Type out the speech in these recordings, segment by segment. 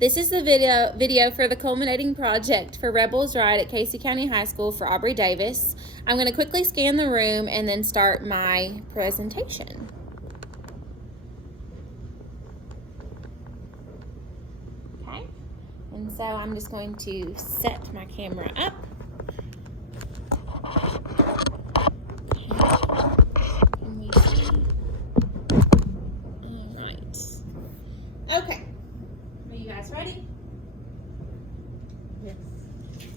This is the video for the Culminating project for Rebels Ride at Casey County High School for Aubrey Davis. I'm going to quickly scan the room and then start my presentation. Okay, and so I'm just going to set my camera up. Can we see? All right. Okay. Are you guys ready? Yes.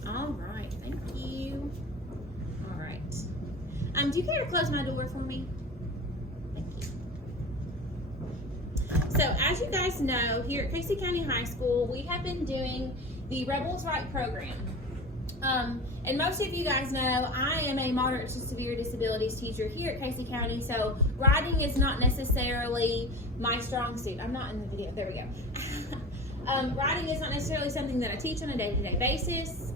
All right, thank you. All right. Do you care to close my door for me? Thank you. So, as you guys know, here at Casey County High School, we have been doing the Rebels Right program. And most of you guys know I am a moderate to severe disabilities teacher here at Casey County, so riding is not necessarily my strong suit. I'm not in the video. There we go. Writing is not necessarily something that I teach on a day-to-day basis.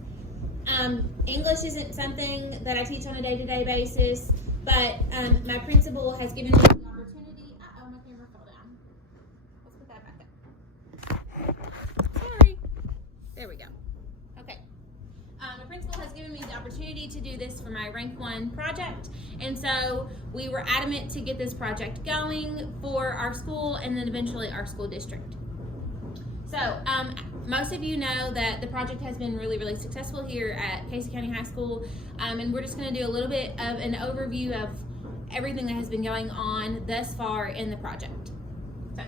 English isn't something that I teach on a day-to-day basis, but my principal has given me the opportunity. Uh-oh, my camera fell down. Let's put that back up. Sorry. There we go. Okay. My principal has given me the opportunity to do this for my Rank 1 project, and so we were adamant to get this project going for our school and then eventually our school district. So, most of you know that the project has been really, really successful here at Casey County High School, and we're just going to do a little bit of an overview of everything that has been going on thus far in the project. So,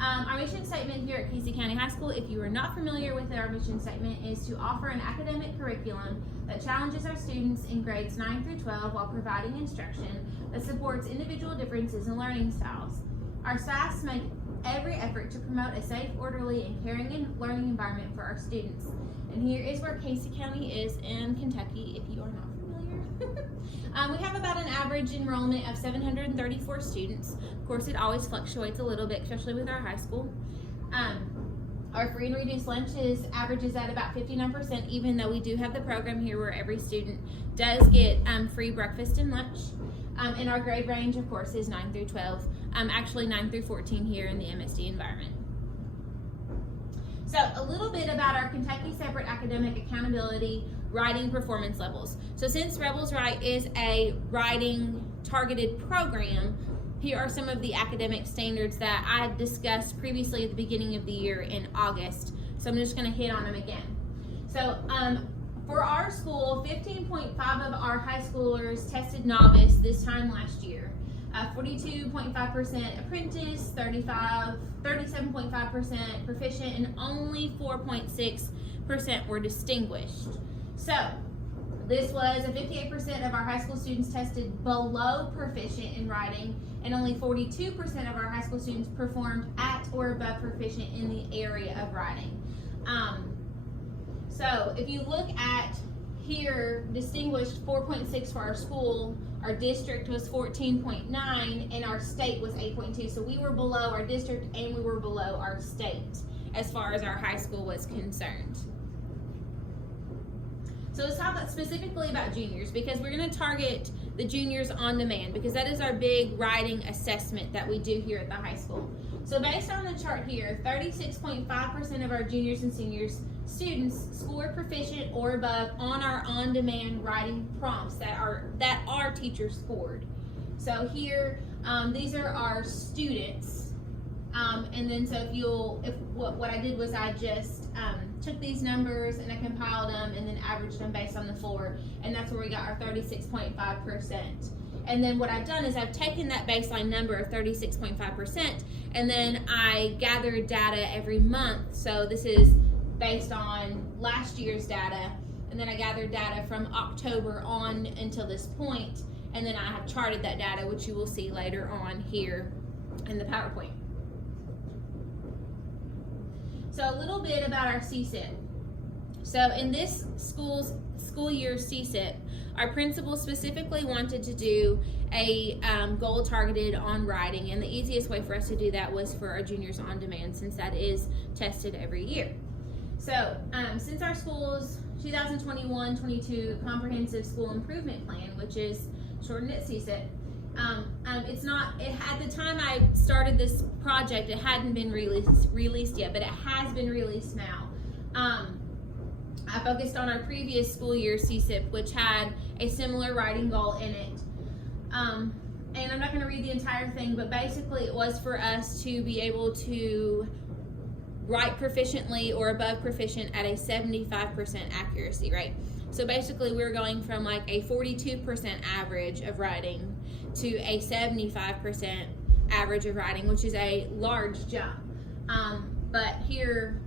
our mission statement here at Casey County High School, if you are not familiar with our mission statement, is to offer an academic curriculum that challenges our students in grades 9 through 12 while providing instruction that supports individual differences in learning styles. Our staffs make every effort to promote a safe, orderly, and caring learning environment for our students. And here is where Casey County is in Kentucky, if you are not familiar. We have about an average enrollment of 734 students. Of course, it always fluctuates a little bit, especially with our high school. Our free and reduced lunch averages at about 59%, even though we do have the program here where every student does get free breakfast and lunch. And our grade range, of course, is 9 through 12. Actually 9 through 14 here in the MSD environment. So a little bit about our Kentucky Separate Academic Accountability Writing Performance Levels. So since Rebels Write is a writing targeted program, here are some of the academic standards that I discussed previously at the beginning of the year in August. So I'm just going to hit on them again. So for our school, 15.5 of our high schoolers tested novice this time last year. 42.5% apprentice, 37.5% proficient, and only 4.6% were distinguished. So this was 58% of our high school students tested below proficient in writing, and only 42% of our high school students performed at or above proficient in the area of writing. So if you look at here, distinguished 4.6 for our school, our district was 14.9, and our state was 8.2. So we were below our district and we were below our state as far as our high school was concerned. So let's talk specifically about juniors, because we're going to target the juniors on demand, because that is our big writing assessment that we do here at the high school. So based on the chart here, 36.5% of our juniors and seniors students scored proficient or above on our on-demand writing prompts that our teachers scored. So here, these are our students, and then so what I did was I just took these numbers and I compiled them and then averaged them based on the floor, and that's where we got our 36.5%. And then what I've done is I've taken that baseline number of 36.5%, and then I gathered data every month. So this is based on last year's data, and then I gathered data from October on until this point, and then I have charted that data, which you will see later on here in the PowerPoint. So a little bit about our CSIP. So in this school year CSIP, our principal specifically wanted to do a goal targeted on writing, and the easiest way for us to do that was for our juniors on demand, since that is tested every year. So since our school's 2021-22 Comprehensive School Improvement Plan, which is shortened at CSIP, It's not, at the time I started this project, it hadn't been released yet, but it has been released now. I focused on our previous school year CSIP, which had a similar writing goal in it. And I'm not going to read the entire thing, but basically it was for us to be able to write proficiently or above proficient at a 75% accuracy rate. So basically we're going from like a 42% average of writing to a 75% average of writing, which is a large jump. But here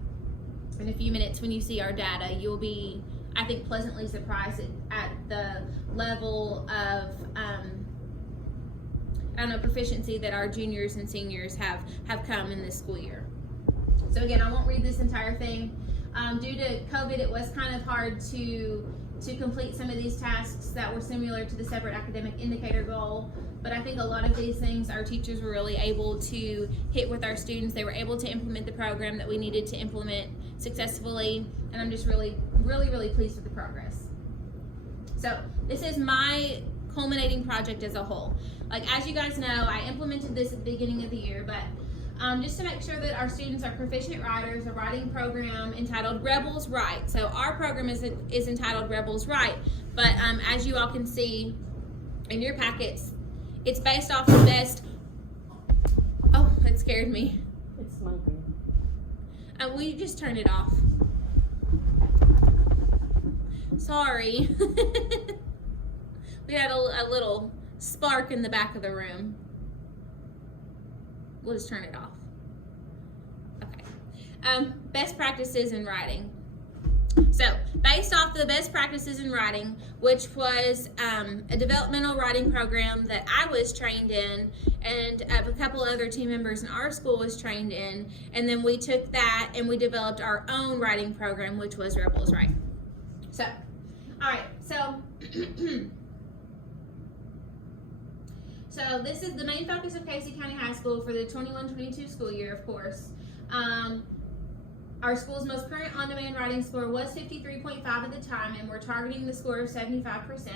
in a few minutes when you see our data, you'll be, I think, pleasantly surprised at the level of proficiency that our juniors and seniors have come in this school year. So again, I won't read this entire thing. Due to COVID, it was kind of hard to complete some of these tasks that were similar to the separate academic indicator goal. But I think a lot of these things our teachers were really able to hit with our students. They were able to implement the program that we needed to implement successfully. And I'm just really pleased with the progress. So this is my culminating project as a whole. Like, as you guys know, I implemented this at the beginning of the year, but just to make sure that our students are proficient writers, a writing program entitled Rebels Write. So our program is entitled Rebels Write, but as you all can see in your packets, it's based off the best. Oh, it scared me. It's smoking. Will you just turn it off? Sorry. We had a little spark in the back of the room. We'll just turn it off. Okay. Best practices in writing. So, based off the best practices in writing, which was a developmental writing program that I was trained in, and a couple other team members in our school was trained in, and then we took that and we developed our own writing program, which was Rebels Write. So, all right. So this is the main focus of Casey County High School for the 21-22 school year, of course. Our school's most current on-demand writing score was 53.5 at the time, and we're targeting the score of 75%.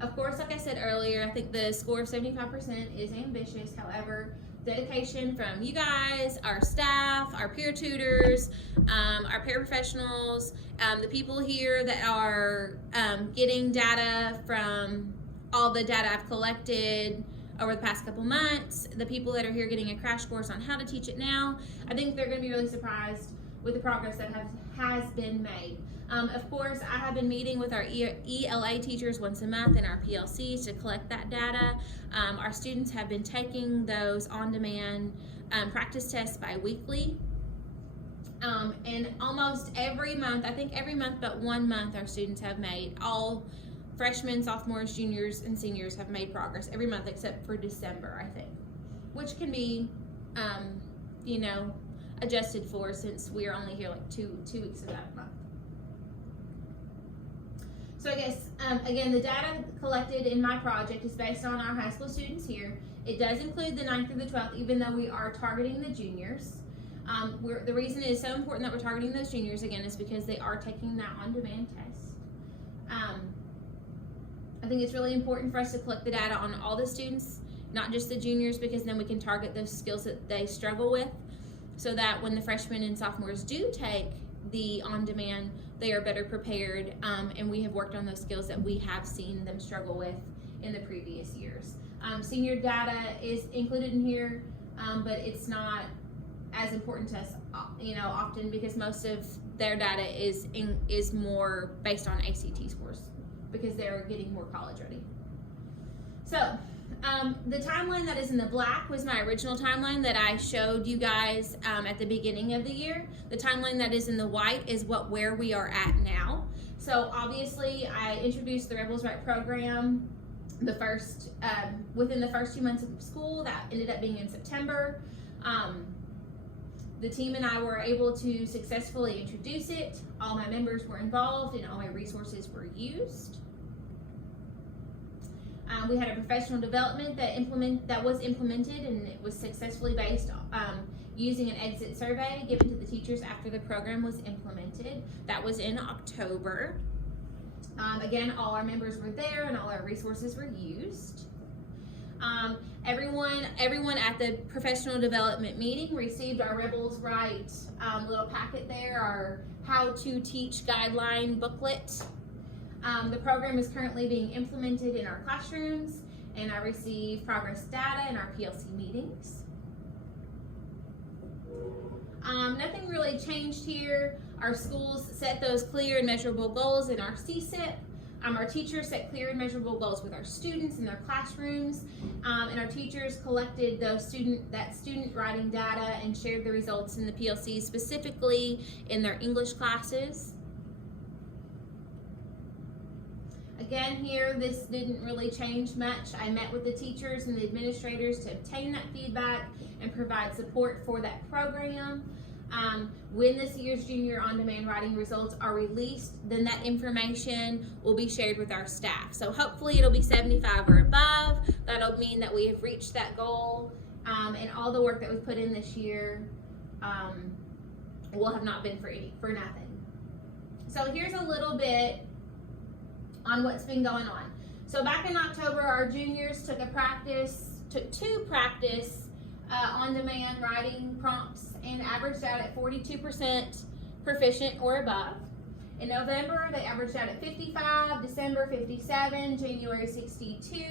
Of course, like I said earlier, I think the score of 75% is ambitious. However, dedication from you guys, our staff, our peer tutors, our paraprofessionals, the people here that are getting data from all the data I've collected over the past couple months, the people that are here getting a crash course on how to teach it now, I think they're going to be really surprised with the progress that has been made. Of course, I have been meeting with our ELA teachers once a month and our PLCs to collect that data. Our students have been taking those on-demand practice tests bi-weekly. And almost every month, I think every month but 1 month, our students have made, all freshmen, sophomores, juniors, and seniors have made progress every month except for December, I think, which can be, adjusted for since we are only here like two weeks of that month. So I guess, again, the data collected in my project is based on our high school students here. It does include the 9th through the 12th, even though we are targeting the juniors. The reason it is so important that we're targeting those juniors, again, is because they are taking that on-demand test. I think it's really important for us to collect the data on all the students, not just the juniors, because then we can target those skills that they struggle with, so that when the freshmen and sophomores do take the on-demand, they are better prepared, and we have worked on those skills that we have seen them struggle with in the previous years. Senior data is included in here, but it's not as important to us, often, because most of their data is more based on ACT scores, because they're getting more college ready. So the timeline that is in the black was my original timeline that I showed you guys at the beginning of the year. The timeline that is in the white is where we are at now. So obviously I introduced the Rebels Write program within the first 2 months of school. That ended up being in September. The team and I were able to successfully introduce it. All my members were involved and all my resources were used. We had a professional development that was implemented, and it was successfully based using an exit survey given to the teachers after the program was implemented. That was in October. Again, all our members were there and all our resources were used. Everyone at the professional development meeting received our Rebels Right little packet there, our how to teach guideline booklet. The program is currently being implemented in our classrooms, and I receive progress data in our PLC meetings. Nothing really changed here. Our schools set those clear and measurable goals in our CSIP. Our teachers set clear and measurable goals with our students in their classrooms, and our teachers collected those student writing data and shared the results in the PLC, specifically in their English classes. Again, here, this didn't really change much. I met with the teachers and the administrators to obtain that feedback and provide support for that program. When this year's junior on-demand writing results are released, then that information will be shared with our staff. So hopefully it'll be 75 or above. That'll mean that we have reached that goal, and all the work that we've put in this year will have not been for nothing. So here's a little bit on what's been going on. So back in October, our juniors took two practice on-demand writing prompts and averaged out at 42% proficient or above. In November, they averaged out at 55, December 57, January 62,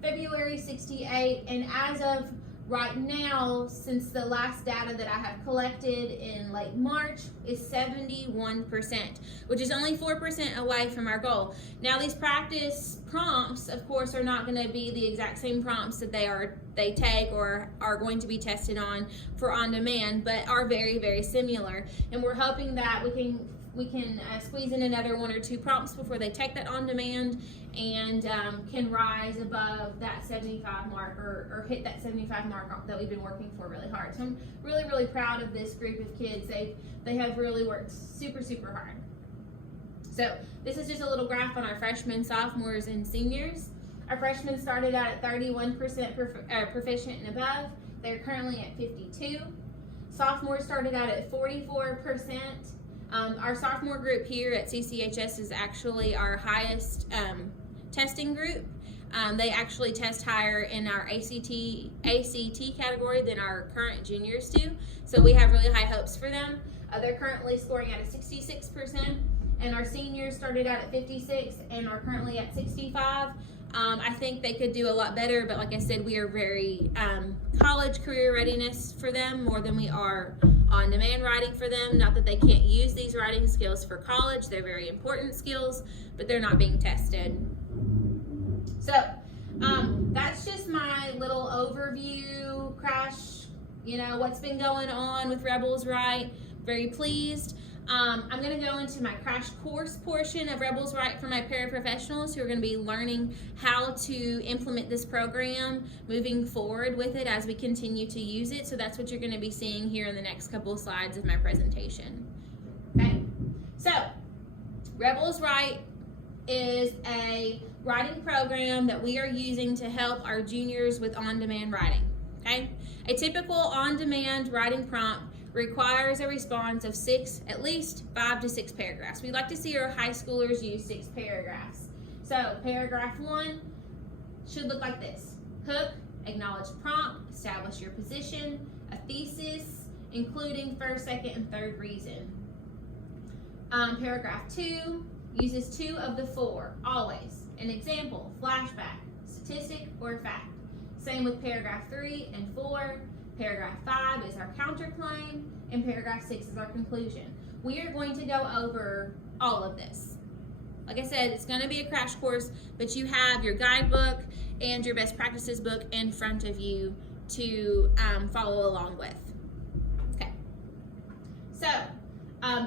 February 68, and as of right now, since the last data that I have collected in late March, is 71%, which is only 4% away from our goal. Now, these practice prompts, of course, are not going to be the exact same prompts that they take or are going to be tested on for on-demand, but are very, very similar. And we're hoping that we can squeeze in another 1 or 2 prompts before they take that on-demand, and can rise above that 75 mark or hit that 75 mark that we've been working for really hard. So I'm really, really proud of this group of kids. They have really worked super, super hard. So this is just a little graph on our freshmen, sophomores, and seniors. Our freshmen started out at 31% proficient and above. They're currently at 52. Sophomores started out at 44%. Our sophomore group here at CCHS is actually our highest testing group. They actually test higher in our ACT category than our current juniors do. So we have really high hopes for them. They're currently scoring at a 66%, and our seniors started out at 56 and are currently at 65. I think they could do a lot better, but like I said, we are very college career readiness for them more than we are on-demand writing for them. Not that they can't use these writing skills for college. They're very important skills, but they're not being tested. So that's just my little overview crash, what's been going on with Rebels Right. Very pleased. I'm going to go into my crash course portion of Rebels Right for my paraprofessionals who are going to be learning how to implement this program, moving forward with it as we continue to use it. So that's what you're going to be seeing here in the next couple of slides of my presentation. Okay, so Rebels Right is a writing program that we are using to help our juniors with on-demand writing. Okay, a typical on-demand writing prompt requires a response of at least 5 to 6 paragraphs. We like to see our high schoolers use 6 paragraphs. So paragraph 1 should look like this: hook, acknowledge prompt, establish your position, a thesis, including first, second, and third reason. Paragraph 2 uses 2 of the 4, always. An example, flashback, statistic, or fact. Same with paragraph 3 and 4. Paragraph 5 is our counterclaim, and paragraph 6 is our conclusion. We are going to go over all of this. Like I said, it's going to be a crash course, but you have your guidebook and your best practices book in front of you to follow along with. Okay, so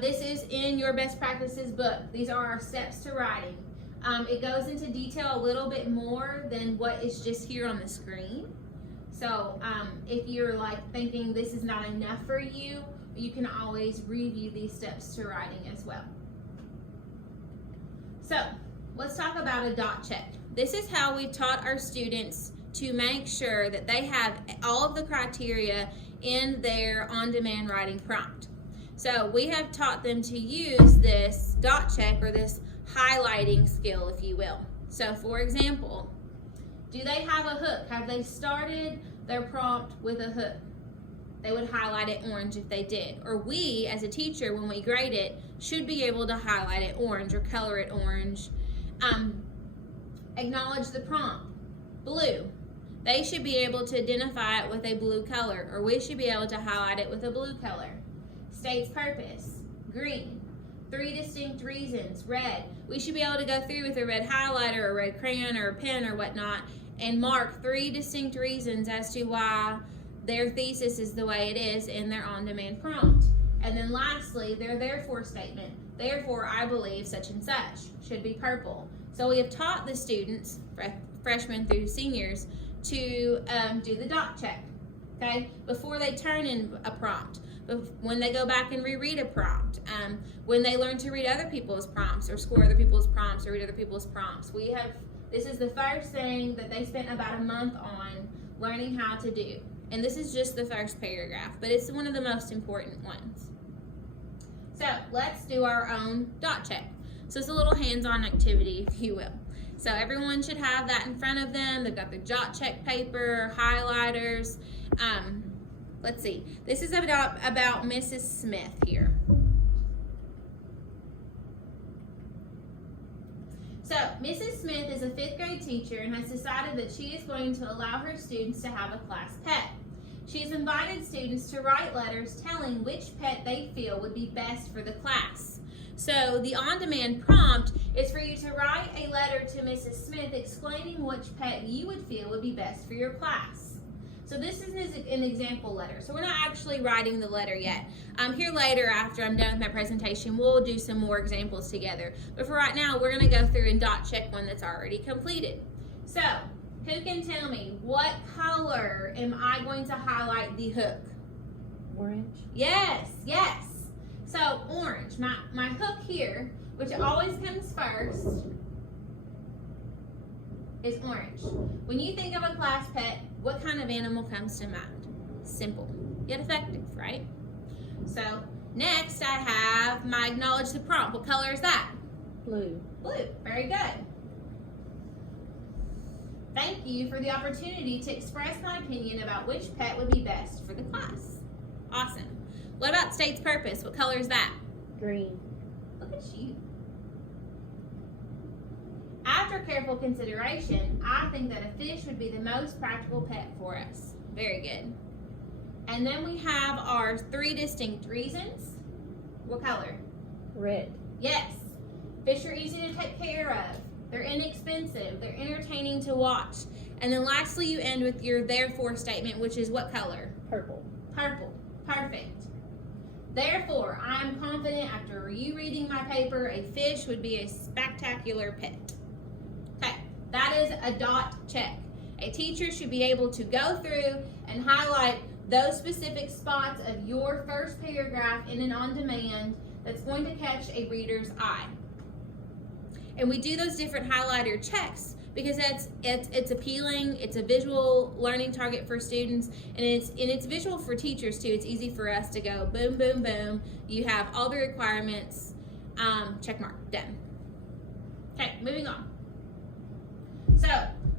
this is in your best practices book. These are our steps to writing. It goes into detail a little bit more than what is just here on the screen. So if you're thinking this is not enough for you, you can always review these steps to writing as well. So let's talk about a dot check. This is how we've taught our students to make sure that they have all of the criteria in their on-demand writing prompt. So we have taught them to use this dot check, or this highlighting skill, if you will. So for example, Do they have a hook? Have they started their prompt with a hook? They would highlight it orange if they did. Or we, as a teacher, when we grade it, should be able to highlight it orange or color it orange. Acknowledge the prompt, blue. They should be able to identify it with a blue color, or we should be able to highlight it with a blue color. States purpose, green. 3 distinct reasons, red. We should be able to go through with a red highlighter or a red crayon or a pen or whatnot and mark 3 distinct reasons as to why their thesis is the way it is in their on-demand prompt. And then lastly, their therefore statement. Therefore, I believe such and such should be purple. So we have taught the students, freshmen through seniors, to do the dot check, okay, before they turn in a prompt, when they go back and reread a prompt, when they learn to read other people's prompts or score other people's prompts or read other people's prompts. This is the first thing that they spent about a month on learning how to do. And this is just the first paragraph, but it's one of the most important ones. So let's do our own dot check. So it's a little hands-on activity, if you will. So everyone should have that in front of them. They've got their dot check paper, highlighters. Let's see. This is about Mrs. Smith here. So Mrs. Smith is a 5th grade teacher and has decided that she is going to allow her students to have a class pet. She has invited students to write letters telling which pet they feel would be best for the class. So the on-demand prompt is for you to write a letter to Mrs. Smith explaining which pet you would feel would be best for your class. So this is an example letter. So we're not actually writing the letter yet. Here later, after I'm done with my presentation, we'll do some more examples together. But for right now, we're going to go through and dot check one that's already completed. So who can tell me what color am I going to highlight the hook? Orange. Yes, yes. So orange, my hook here, which always comes first, is orange. When you think of a class pet, what kind of animal comes to mind? Simple, yet effective, right? So next I have my acknowledge the prompt. What color is that? Blue. Blue, very good. Thank you for the opportunity to express my opinion about which pet would be best for the class. Awesome. What about state's purpose? What color is that? Green. Look at you. After careful consideration, I think that a fish would be the most practical pet for us. Very good. And then we have our 3 distinct reasons. What color? Red. Yes. Fish are easy to take care of. They're inexpensive. They're entertaining to watch. And then lastly, you end with your therefore statement, which is what color? Purple. Purple. Perfect. Therefore, I am confident after you reading my paper, a fish would be a spectacular pet. Okay, that is a dot check. A teacher should be able to go through and highlight those specific spots of your first paragraph in an on-demand that's going to catch a reader's eye. And we do those different highlighter checks because it's appealing, it's a visual learning target for students, and it's visual for teachers too. It's easy for us to go boom, boom, boom. You have all the requirements, check mark, done. Okay, moving on. So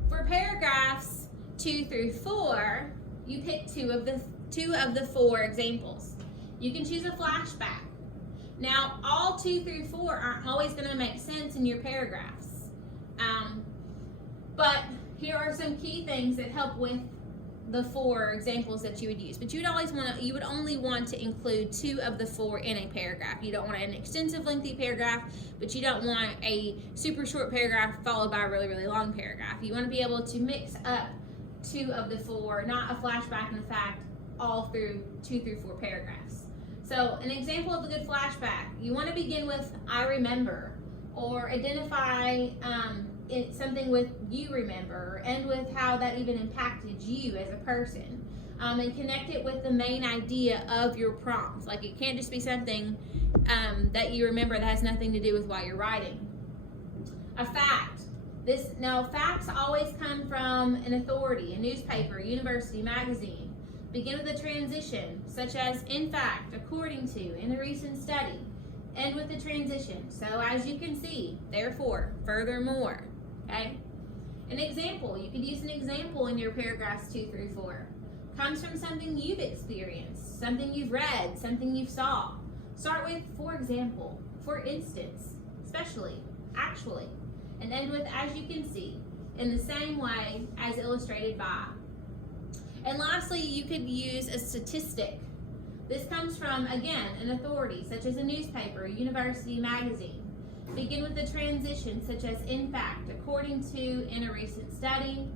for paragraphs 2 through 4, you pick two of the 4 examples. You can choose a flashback. Now, all 2 through 4 aren't always going to make sense in your paragraphs. But here are some key things that help with the 4 examples that you would use. But you would only want to include 2 of the 4 in a paragraph. You don't want an extensive, lengthy paragraph, but you don't want a super short paragraph followed by a really, really long paragraph. You want to be able to mix up 2 of the 4, not a flashback and a fact, all through 2 through 4 paragraphs. So an example of a good flashback, you want to begin with I remember, or identify something with you remember, or end with how that even impacted you as a person, and connect it with the main idea of your prompt. Like it can't just be something that you remember that has nothing to do with why you're writing. A fact. Facts always come from an authority, a newspaper, university, magazine. Begin with a transition, such as in fact, according to, in a recent study. End with the transition. So as you can see, therefore, furthermore, okay? An example, you could use an example in your paragraphs 2 through 4. Comes from something you've experienced, something you've read, something you saw. Start with, for example, for instance, especially, actually, and end with, as you can see, in the same way as illustrated by. And lastly, you could use a statistic. This comes from, again, an authority, such as a newspaper, a university magazine. Begin with a transition, such as, in fact, according to, in a recent study.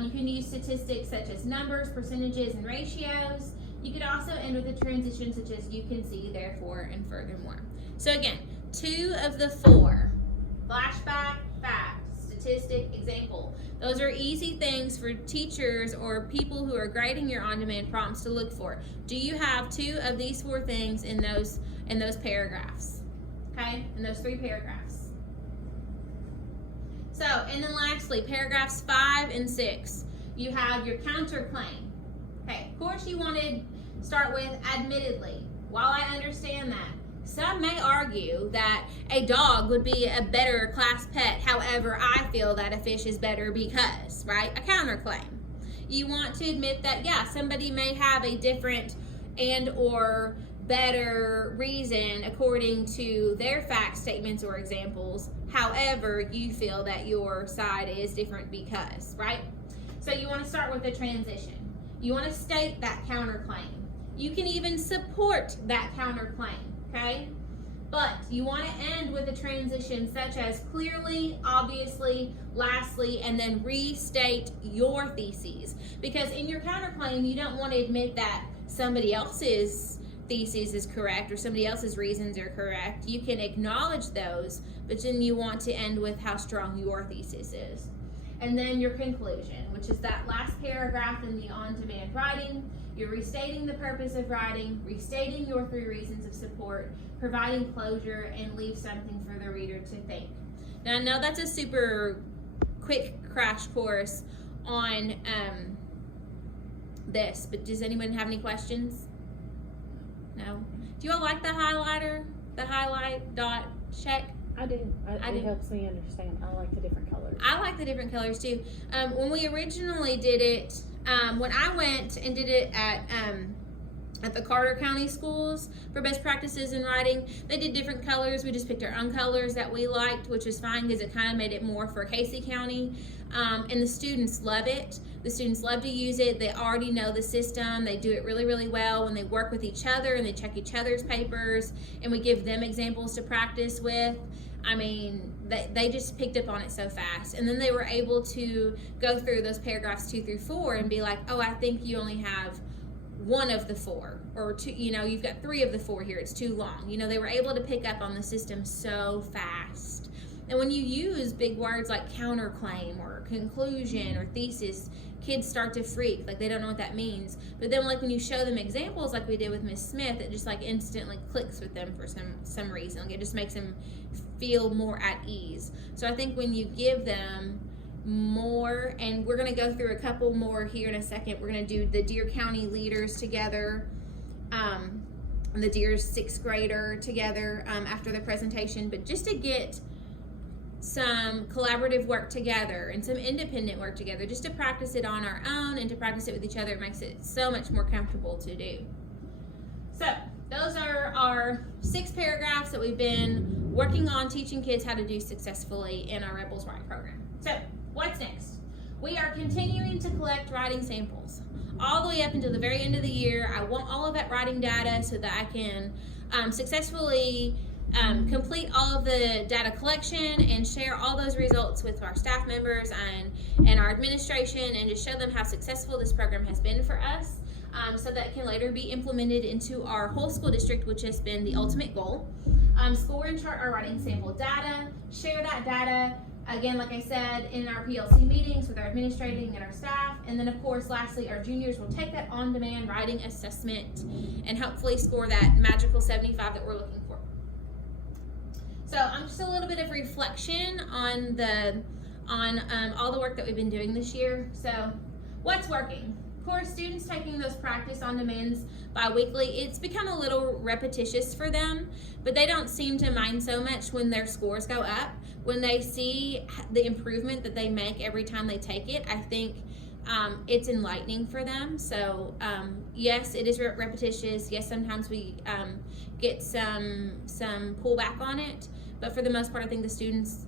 You can use statistics such as numbers, percentages, and ratios. You could also end with a transition such as, you can see, therefore, and furthermore. So again, 2 of the 4, flashback, fact, statistic, example. Those are easy things for teachers or people who are grading your on-demand prompts to look for. Do you have 2 of these 4 things in those paragraphs? Okay, in those 3 paragraphs. So, and then lastly, paragraphs 5 and 6. You have your counterclaim. Okay, of course you want to start with admittedly. While I understand that, some may argue that a dog would be a better class pet. However, I feel that a fish is better because, right? A counterclaim. You want to admit that, yeah, somebody may have a different and or better reason according to their fact statements or examples. However, you feel that your side is different because, right? So you want to start with a transition. You want to state that counterclaim. You can even support that counterclaim, okay? But you want to end with a transition such as clearly, obviously, lastly, and then restate your theses. Because in your counterclaim, you don't want to admit that somebody else's thesis is correct or somebody else's reasons are correct. You can acknowledge those, but then you want to end with how strong your thesis is. And then your conclusion, which is that last paragraph in the on-demand writing. You're restating the purpose of writing, restating your 3 reasons of support, providing closure, and leave something for the reader to think. Now, I know that's a super quick crash course on this, but does anyone have any questions? No? Do you all like the highlighter? The highlight dot check? I do. It helps me understand. I like the different colors. I like the different colors too. When we originally did it, when I went and did it at the Carter County schools for best practices in writing, they did different colors. We just picked our own colors that we liked, which was fine because it kind of made it more for Casey County. And the students love it. The students love to use it. They already know the system. They do it really, really well when they work with each other and they check each other's papers, and we give them examples to practice with. I mean, they just picked up on it so fast. And then they were able to go through those paragraphs 2 through 4 and be like, oh, I think you only have 1 of the 4, or 2, you've got 3 of the 4 here. It's too long. They were able to pick up on the system so fast. And when you use big words like counterclaim or conclusion or thesis, kids start to freak, like they don't know what that means. But then like when you show them examples like we did with Miss Smith, it just like instantly clicks with them for some reason. Like it just makes them feel more at ease. So I think when you give them more, and we're going to go through a couple more here in a second. We're going to do the Deer County leaders together, and the Deer's 6th grader together after the presentation, but just to get some collaborative work together and some independent work together, just to practice it on our own and to practice it with each other. It makes it so much more comfortable to do. So those are our 6 paragraphs that we've been working on teaching kids how to do successfully in our Rebels Write program. So what's next? We are continuing to collect writing samples all the way up until the very end of the year. I want all of that writing data so that I can successfully complete all of the data collection and share all those results with our staff members and our administration, and just show them how successful this program has been for us, so that it can later be implemented into our whole school district, which has been the ultimate goal. Score and chart our writing sample data, share that data, again, like I said, in our PLC meetings with our administrating and our staff. And then, of course, lastly, our juniors will take that on-demand writing assessment and hopefully score that magical 75 that we're looking for. So just a little bit of reflection on all the work that we've been doing this year. So what's working? Of course, students taking those practice on demands bi-weekly, it's become a little repetitious for them, but they don't seem to mind so much when their scores go up. When they see the improvement that they make every time they take it, I think it's enlightening for them. So yes, it is repetitious. Yes, sometimes we get some pullback on it, but for the most part, I think the students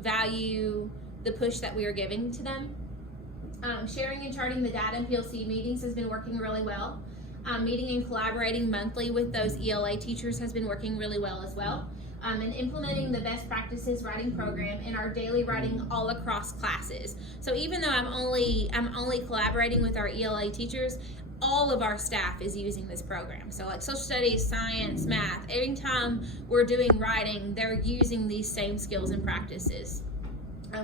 value the push that we are giving to them. Sharing and charting the data in PLC meetings has been working really well. Meeting and collaborating monthly with those ELA teachers has been working really well as well. And implementing the best practices writing program in our daily writing all across classes. So even though I'm only collaborating with our ELA teachers, all of our staff is using this program. So like social studies, science, math, every time we're doing writing, they're using these same skills and practices.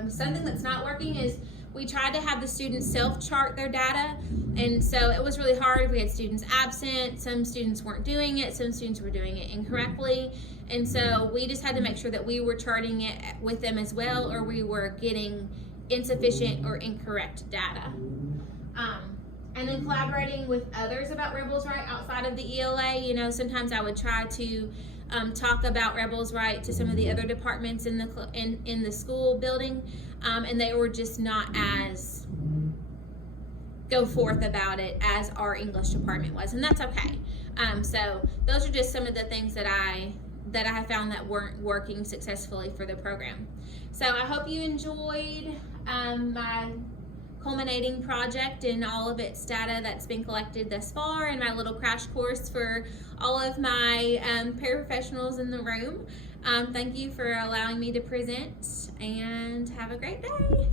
Something that's not working is we tried to have the students self-chart their data, and so it was really hard. We had students absent, some students weren't doing it, some students were doing it incorrectly, and so we just had to make sure that we were charting it with them as well, or we were getting insufficient or incorrect data. And then collaborating with others about Rebels Right outside of the ELA. You know, sometimes I would try to talk about Rebels Right to some of the other departments in the school building, and they were just not as go forth about it as our English department was, and that's okay. So those are just some of the things that I found that weren't working successfully for the program. So I hope you enjoyed my Culminating project and all of its data that's been collected thus far, and my little crash course for all of my paraprofessionals in the room. Thank you for allowing me to present, and have a great day.